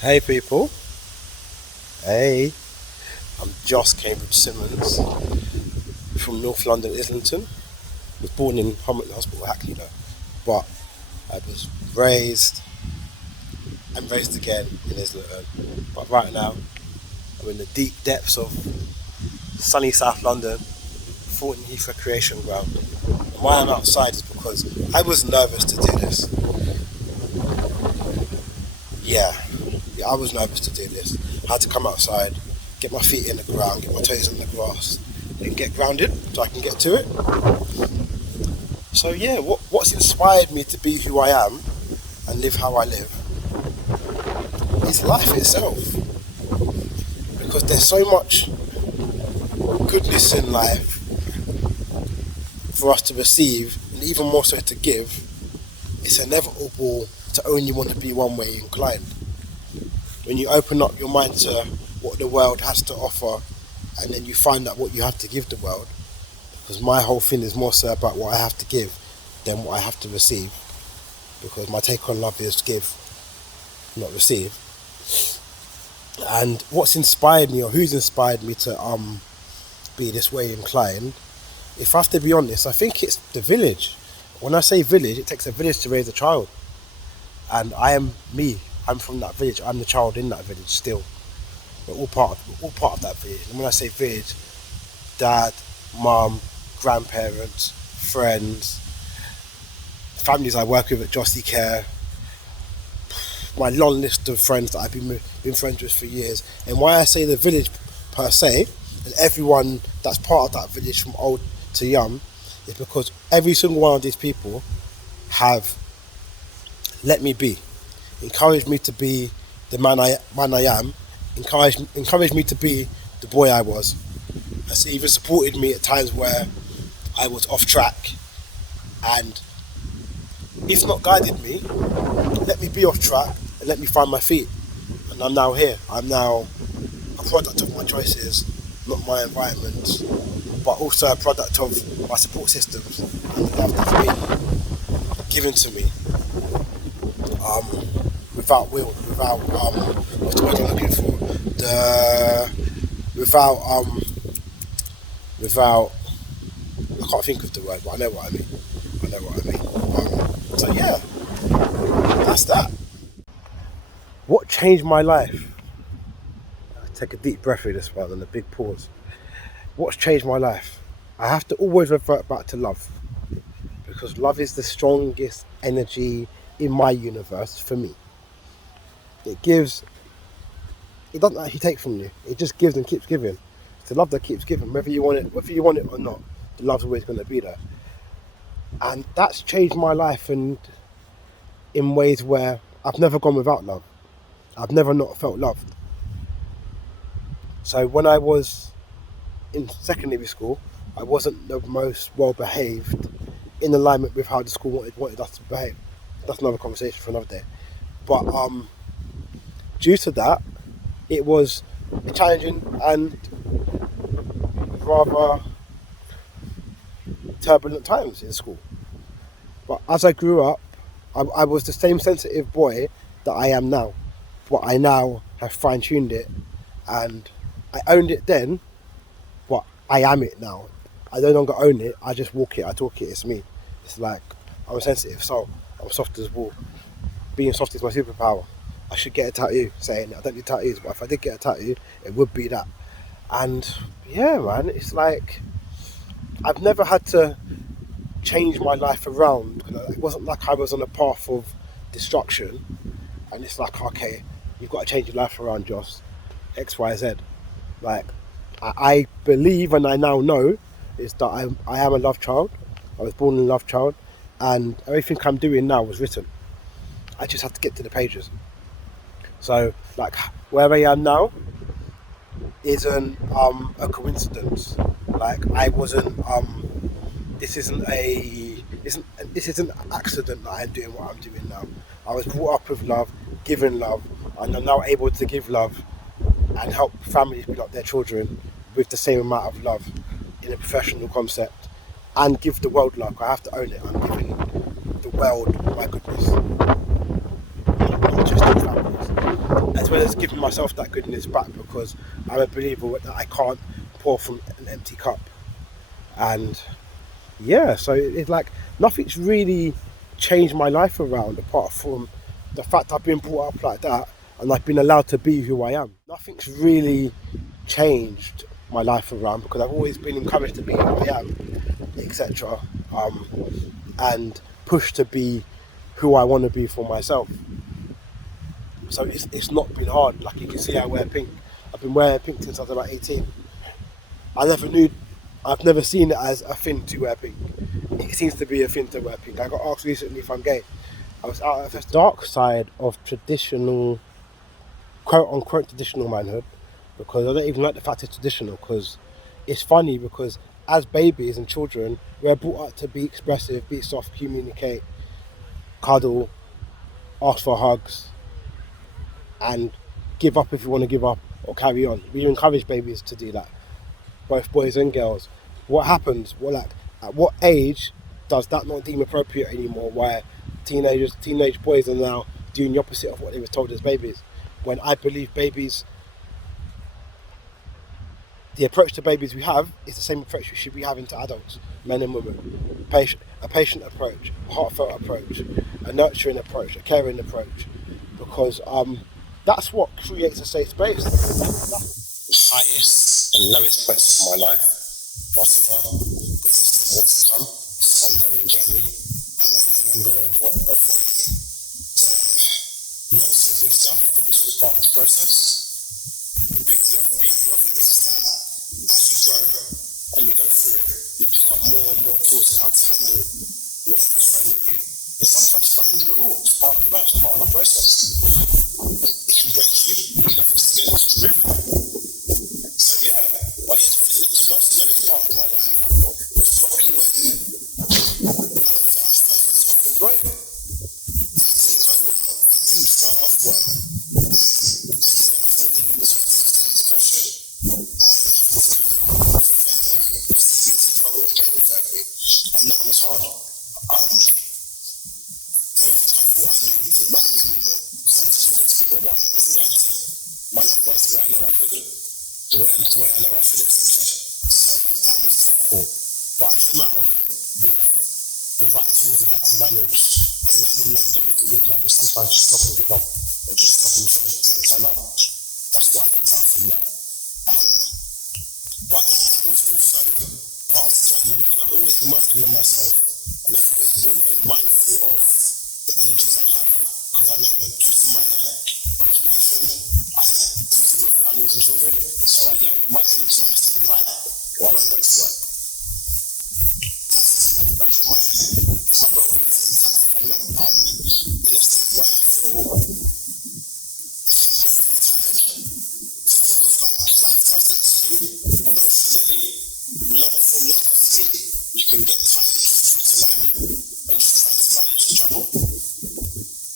Hey people, hey, I'm Joss Cambridge Simmons from North London, Islington. Was born in Homerton Hospital, Hackney though, but I was raised and raised again in Islington. But right now, I'm in the deep depths of sunny South London, Thornton Heath Recreation Ground. And why I'm outside is because I was nervous to do this. Yeah, yeah, I was nervous to do this. I had to come outside, get my feet in the ground, get my toes in the grass, and get grounded so I can get to it. So yeah, what's inspired me to be who I am and live how I live is life itself. Because there's so much goodness in life for us to receive, and even more so to give. It's inevitable to only want to be one way inclined. When you open up your mind to what the world has to offer, and then you find out what you have to give the world, because my whole thing is more so about what I have to give than what I have to receive, because my take on love is give, not receive. And what's inspired me, or who's inspired me to be this way inclined, if I have to be honest, I think it's the village. When I say village, it takes a village to raise a child, and I am me. I'm from that village. I'm the child in that village still. We're all part of that village. And when I say village, dad, mum, grandparents, friends, families I work with at Jossie Care, my long list of friends that I've been friends with for years. And why I say the village per se, and everyone that's part of that village from old to young, is because every single one of these people have let me be, encouraged me to be the man I am, encouraged me to be the boy I was. Has even supported me at times where I was off track, and if not guided me, let me be off track and let me find my feet. And I'm now here. I'm now a product of my choices, not my environment, but also a product of my support systems and the love that's been given to me. Without will, without what's the word I'm looking for? The without I can't think of the word, but I know what I mean. I know what I mean. So yeah, that's that. What changed my life? Take a deep breath through this one and a big pause. What's changed my life? I have to always revert back to love, because love is the strongest energy in my universe for me. It gives. It doesn't actually take from you. It just gives and keeps giving. It's the love that keeps giving, whether you want it or not. The love's always going to be there, and that's changed my life, and in ways where I've never gone without love. I've never not felt loved. So when I was in secondary school, I wasn't the most well behaved, in alignment with how the school wanted us to behave. That's another conversation for another day. But due to that, it was challenging and rather turbulent times in school. But as I grew up, I was the same sensitive boy that I am now, but I now have fine-tuned it, and I owned it then, but I am it now. I no longer own it, I just walk it, I talk it, it's me. It's like, I'm a sensitive soul, I'm soft as wool. Being soft is my superpower. I should get a tattoo saying I don't do tattoos, but if I did get a tattoo, it would be that. And yeah, man, it's like I've never had to change my life around. It wasn't like I was on a path of destruction, and it's like, okay, you've got to change your life around, Joss. X, Y, Z. Like, I believe, and I now know, is that I am a love child. I was born a love child, and everything I'm doing now was written. I just have to get to the pages. So, like, where I am now isn't a coincidence. Like, I wasn't. This isn't an accident that I'm doing what I'm doing now. I was brought up with love, given love, and I'm now able to give love and help families build up their children with the same amount of love in a professional concept, and give the world love. I have to own it. I'm giving the world my goodness, not just the families. as well as giving myself that goodness back, because I'm a believer that I can't pour from an empty cup. And yeah, so it's like nothing's really changed my life around, apart from the fact I've been brought up like that and I've been allowed to be who I am. Nothing's really changed my life around, because I've always been encouraged to be who I am, etc. And pushed to be who I want to be for myself. So it's not been hard. Like, you can see I wear pink. I've been wearing pink since I was about 18. I've never seen it as a thing to wear pink. It seems to be a thing to wear pink. I got asked recently if I'm gay. I was out at the dark side of traditional, quote unquote traditional manhood, because I don't even like the fact it's traditional, because it's funny, because as babies and children, we're brought up to be expressive, be soft, communicate, cuddle, ask for hugs, and give up if you want to give up, or carry on. We encourage babies to do that, both boys and girls. What happens? At what age does that not deem appropriate anymore? Where teenage boys are now doing the opposite of what they were told as babies. When I believe babies, the approach to babies we have is the same approach we should be having to adults, men and women. A patient approach, a heartfelt approach, a nurturing approach, a caring approach, because that's what creates a safe space. Highest and lowest points of my life thus far, because there's still more to come. It's an ongoing journey, and I no longer avoid the not so good stuff, but it's all part of the process. The beauty of it is that as you grow and you go through it, you pick up more and more tools on how to handle whatever's thrown at you. And sometimes you can't handle it all. It's part of life, it's part of the process. It can break you, it can fix the next move. So yeah, but yeah, the lowest part of my life was probably when I first went to open road. It didn't go well. It didn't start off well. I ended up falling into a deep depression, and having to go to therapy, CBT program, therapy, and that was hard. Everything I thought I knew didn't matter anymore, because I was talking to people about it. I wasn't going to my loved ones the way I know I couldn't, the way I know I should, etc. So that was difficult, but I came out of it with the right tools and how to manage, and learning that sometimes just stop and give up, or just stop and chill, take time out. That's what I picked up from that. But that was also part of the journey, because I've always been working on myself, and I've always been very mindful of the energies I have, because I know due to my occupation, I do deal with families and children, so I know my energy has to be right, or I won't go to work. That's my role is intact. I'm not in a state where I feel overly tired, because life does that to you emotionally, not from lack of sleep. You can get tired just due to life and just trying to manage the struggle.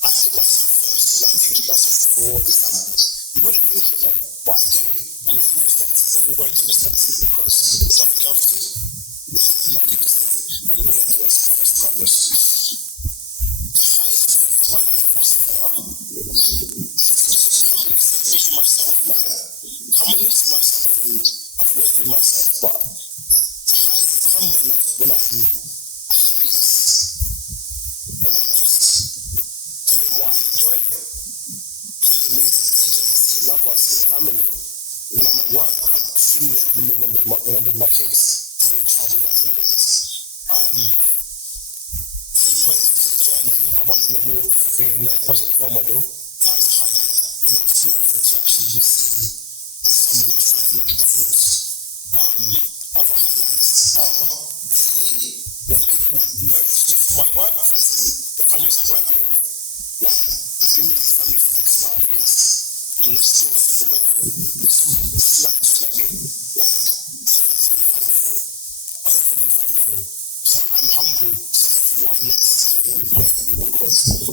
I put myself first, and I do keep myself before all these families. You wouldn't think it though, but I do, and they all respect it. They've all grown to respect it, because there's nothing else to do. Nothing else to do. I'm going to put myself first regardless. The highest point of my life thus far, I just humbly say being myself, man. Coming into myself, and I've always been myself, but the highest come when I'm happiest, when I'm just doing what I enjoy, playing music, DJing, seeing loved ones, seeing family. When I'm at work, I'm seeing them when I'm with my kids, doing childhood activities. 3 points to the journey. I won an award for being a positive role model. That was a highlight, and I was grateful to actually be seen as someone that's trying to make a difference. Other highlights are daily, when people notice me for my work, as in the families I work with. Like, I've been with this family for X amount of years, and they're still super grateful. They're still like, just let me. Like, ever thankful, overly thankful. So I'm humble to everyone that's ever employed me, because that,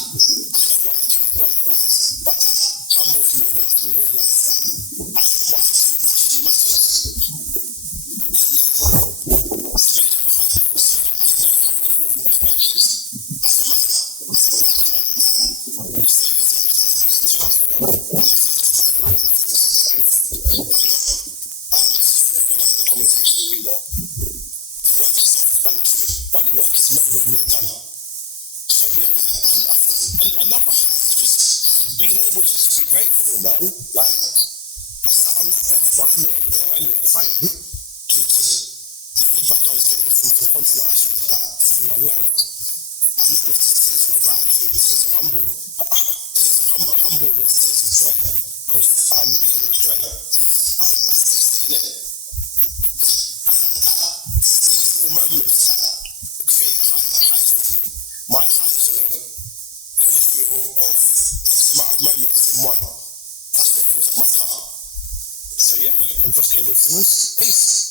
I know what I do work-wise, but that humbles me and makes me realise that what I do actually matters. And it's made it a high point so that I know how important my work is as a man, as a black man, and that. The stereotypes that I've been taught And another high is just being able to just be grateful, man. Like, I sat on that bench behind me over there earlier crying due to the feedback I was getting from the content that I shared that everyone loved. And it was just tears of gratitude, tears of humbleness, tears of joy. Because pain is joy. As they say, innit? And these little moments that create highs for me. My highs are a peripheral of X amount of moments in one. That's what fills up my cup. So yeah, I'm just Caleb Simmons. Peace.